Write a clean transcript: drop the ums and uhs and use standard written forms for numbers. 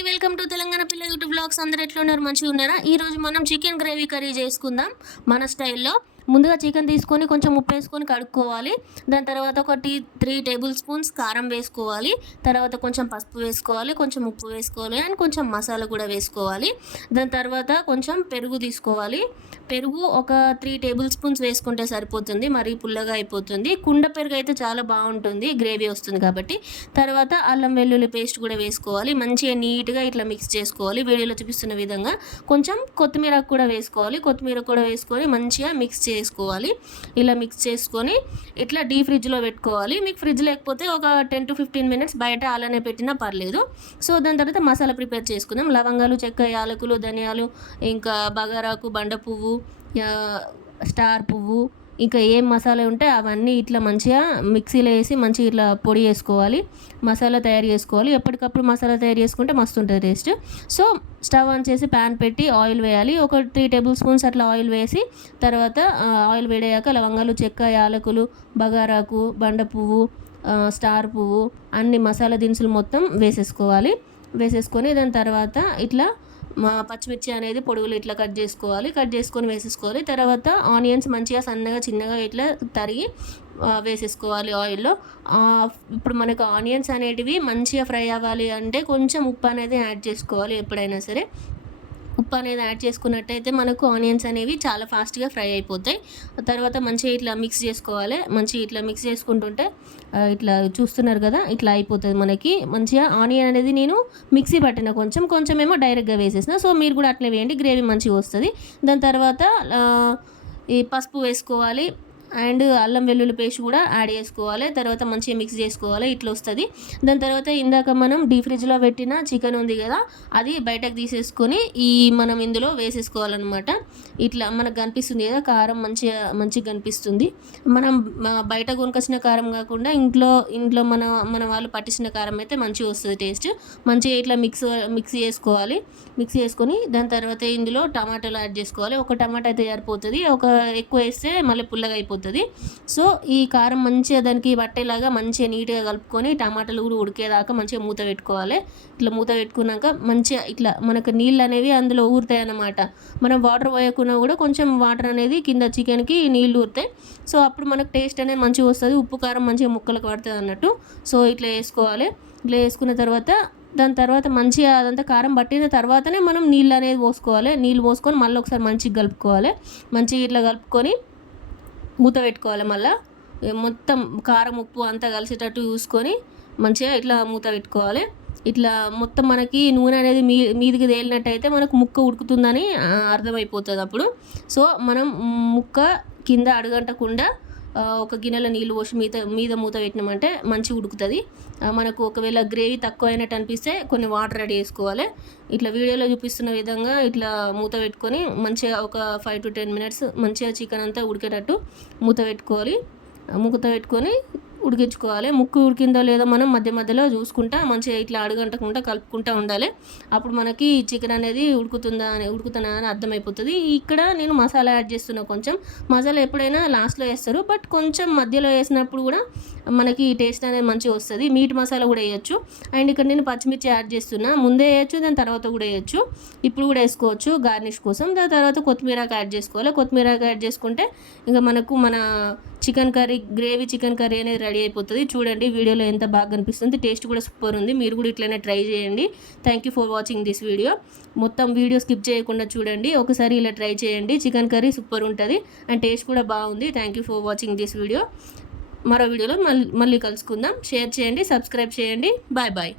అందరికీ welcome to Telangana పిల్ల YouTube blogs. అందరు ఎట్లా ఉన్నారు? మంచిగా ఉన్నారా? ఈరోజు మనం చికెన్ గ్రేవీ కర్రీ చేసుకుందాం మన స్టైల్లో. ముందుగా చికెన్ తీసుకొని కొంచెం ఉప్పు వేసుకొని కడుక్కోవాలి. దాని తర్వాత ఒక 3 టేబుల్ స్పూన్స్ కారం వేసుకోవాలి. తర్వాత కొంచెం పసుపు వేసుకోవాలి, కొంచెం ఉప్పు వేసుకోవాలి అండ్ కొంచెం మసాలా కూడా వేసుకోవాలి. దాని తర్వాత కొంచెం పెరుగు తీసుకోవాలి. పెరుగు ఒక 3 టేబుల్ స్పూన్స్ వేసుకుంటే సరిపోతుంది, మరీ పుల్లగా అయిపోతుంది. కుండ పెరుగు అయితే చాలా బాగుంటుంది, గ్రేవీ వస్తుంది కాబట్టి. తర్వాత అల్లం వెల్లుల్లి పేస్ట్ కూడా వేసుకోవాలి. మంచిగా నీట్గా ఇట్లా మిక్స్ చేసుకోవాలి. వీడియోలో చూపిస్తున్న విధంగా కొంచెం కొత్తిమీర కూడా వేసుకోవాలి. కొత్తిమీర కూడా వేసుకొని మంచిగా మిక్స్ చేసుకోవాలి. ఇలా మిక్స్ చేసుకొని ఇట్లా డీ ఫ్రిడ్జ్లో పెట్టుకోవాలి. మీకు ఫ్రిడ్జ్ లేకపోతే ఒక 10 to 15 మినిట్స్ బయట అలానే పెట్టినా పర్లేదు. సో దాని తర్వాత మసాలా ప్రిపేర్ చేసుకుందాం. లవంగాలు, చెక్క, యాలకులు, ధనియాలు, ఇంకా బగారాకు, బండ పువ్వు, స్టార్ పువ్వు, ఇంకా ఏం మసాలా ఉంటే అవన్నీ ఇట్లా మంచిగా మిక్సీలో వేసి మంచిగా ఇట్లా పొడి చేసుకోవాలి. మసాలా తయారు చేసుకోవాలి. ఎప్పటికప్పుడు మసాలా తయారు చేసుకుంటే మస్తు ఉంటుంది టేస్ట్. సో స్టవ్ ఆన్ చేసి ప్యాన్ పెట్టి ఆయిల్ వేయాలి. ఒక 3 టేబుల్ స్పూన్స్ అట్లా ఆయిల్ వేసి తర్వాత ఆయిల్ వేడయ్యాక లవంగాలు, చెక్క, యాలకులు, బగారాకు, బండ పువ్వు, స్టార్ పువ్వు, అన్ని మసాలా దినుసులు మొత్తం వేసేసుకోవాలి. వేసేసుకొని దాని తర్వాత ఇట్లా పచ్చిమిర్చి అనేది పొడుగులు ఇట్లా కట్ చేసుకోవాలి. కట్ చేసుకొని వేసేసుకోవాలి. తర్వాత ఆనియన్స్ మంచిగా సన్నగా చిన్నగా ఇట్లా తరిగి వేసేసుకోవాలి ఆయిల్లో. ఇప్పుడు మనకు ఆనియన్స్ అనేటివి మంచిగా ఫ్రై అవ్వాలి అంటే కొంచెం ఉప్పు అనేది యాడ్ చేసుకోవాలి. ఎప్పుడైనా సరే ఉప్పు అనేది యాడ్ చేసుకున్నట్టయితే మనకు ఆనియన్స్ అనేవి చాలా ఫాస్ట్గా ఫ్రై అయిపోతాయి. తర్వాత మంచిగా ఇట్లా మిక్స్ చేసుకోవాలి. మంచిగా ఇట్లా మిక్స్ చేసుకుంటుంటే ఇట్లా చూస్తున్నారు కదా, ఇట్లా అయిపోతుంది మనకి. మంచిగా ఆనియన్ అనేది నేను మిక్సీ పట్టిన కొంచెం ఏమో డైరెక్ట్గా వేసేసిన. సో మీరు కూడా అట్లా వేయండి, గ్రేవీ మంచిగా వస్తుంది. దాని తర్వాత ఈ పసుపు వేసుకోవాలి అండ్ అల్లం వెల్లుల్లి పేస్ట్ కూడా యాడ్ చేసుకోవాలి. తర్వాత మంచిగా మిక్స్ చేసుకోవాలి. ఇట్లా వస్తుంది. దాని తర్వాత ఇందాక మనం డీ ఫ్రిడ్జ్లో పెట్టిన చికెన్ ఉంది కదా, అది బయటకు తీసేసుకొని మనం ఇందులో వేసేసుకోవాలన్నమాట. ఇట్లా మనకు కనిపిస్తుంది కదా కారం, మంచిగా కనిపిస్తుంది. మనం బయట కొనుకొచ్చిన కారం కాకుండా ఇంట్లో మన వాళ్ళు పట్టించిన కారం అయితే మంచిగా వస్తుంది టేస్ట్. మంచిగా ఇట్లా మిక్స్ చేసుకోవాలి. మిక్స్ చేసుకొని దాని తర్వాత ఇందులో టమాటాలు యాడ్ చేసుకోవాలి. ఒక టమాటా అయితే సరిపోతుంది, ఒక ఎక్కువ వేస్తే మళ్ళీ పుల్లగా అయిపోతుంది. సో ఈ కారం మంచిగా దానికి పట్టేలాగా మంచిగా నీట్గా కలుపుకొని టమాటాలు కూడా ఉడికేదాకా మంచిగా మూత పెట్టుకోవాలి. ఇట్లా మూత పెట్టుకున్నాక మంచిగా ఇట్లా మనకు నీళ్ళు అనేవి అందులో ఊరుతాయి అన్నమాట. మనం వాటర్ పోయకుండా కూడా కొంచెం వాటర్ అనేది కింద చికెన్కి నీళ్ళు ఊరుతాయి. సో అప్పుడు మనకు టేస్ట్ అనేది మంచిగా వస్తుంది. ఉప్పు కారం మంచిగా ముక్కలకు పడుతుంది అన్నట్టు. సో ఇట్లా వేసుకోవాలి. ఇట్లా వేసుకున్న తర్వాత దాని తర్వాత మంచిగా అదంతా కారం పట్టిన తర్వాతనే మనం నీళ్ళు అనేది పోసుకోవాలి. నీళ్ళు పోసుకొని మళ్ళీ ఒకసారి మంచిగా కలుపుకోవాలి. మంచిగా ఇట్లా కలుపుకొని మూత పెట్టుకోవాలి. మళ్ళీ మొత్తం కారం ఉప్పు అంతా కలిసేటట్టు చూసుకొని మంచిగా ఇట్లా మూత పెట్టుకోవాలి. ఇట్లా మొత్తం మనకి నూనె అనేది మీదికి తేలినట్టయితే మనకు ముక్క ఉడుకుతుందని అర్థమైపోతుంది అప్పుడు. సో మనం ముక్క కింద అడుగంటకుండా ఒక గిన్నెలో నీళ్ళు పోసి మీద మూత పెట్టినామంటే మంచిగా ఉడుకుతుంది. మనకు ఒకవేళ గ్రేవీ తక్కువ అయినట్టు అనిపిస్తే కొన్ని వాటర్ యాడ్ చేసుకోవాలి. ఇట్లా వీడియోలో చూపిస్తున్న విధంగా ఇట్లా మూత పెట్టుకొని మంచిగా ఒక 5 to 10 మినిట్స్ మంచిగా చికెన్ అంతా ఉడికేటట్టు మూత పెట్టుకోవాలి. మూత పెట్టుకొని ఉడికించుకోవాలి. ముక్కు ఉడికిందో లేదో మనం మధ్య మధ్యలో చూసుకుంటా మంచిగా ఇట్లా అడుగంటకుండా కలుపుకుంటూ ఉండాలి. అప్పుడు మనకి చికెన్ అనేది ఉడుకుతుందా అని అర్థమైపోతుంది. ఇక్కడ నేను మసాలా యాడ్ చేస్తున్నా. కొంచెం మసాలా ఎప్పుడైనా లాస్ట్లో వేస్తారు, బట్ కొంచెం మధ్యలో వేసినప్పుడు కూడా మనకి టేస్ట్ అనేది మంచిగా వస్తుంది. మీట్ మసాలా కూడా వేయచ్చు. అండ్ ఇక్కడ నేను పచ్చిమిర్చి యాడ్ చేస్తున్నా. ముందే వేయచ్చు, దాని తర్వాత కూడా వేయచ్చు. ఇప్పుడు కూడా వేసుకోవచ్చు గార్నిష్ కోసం. దాని తర్వాత కొత్తిమీరకు యాడ్ చేసుకోవాలి. కొత్తిమీరకు యాడ్ చేసుకుంటే ఇంకా మనకు మన chicken curry, gravy chicken curry అనేది రెడీ అయిపోతుంది. చూడండి వీడియోలో ఎంత బాగా కనిపిస్తుంది. టేస్ట్ కూడా సూపర్ ఉంది. మీరు కూడా ఇట్లనే ట్రై చేయండి. Thank you for watching this video. మొత్తం వీడియో స్కిప్ చేయకుండా చూడండి. ఒకసారి ఇలా ట్రై చేయండి. చికెన్ కర్రీ సూపర్ ఉంటుంది అండ్ టేస్ట్ కూడా బాగుంది. Thank you for watching this video. మరో వీడియోలో మళ్ళీ కలుసుకుందాం. షేర్ చేయండి, సబ్స్క్రైబ్ చేయండి. Bye bye.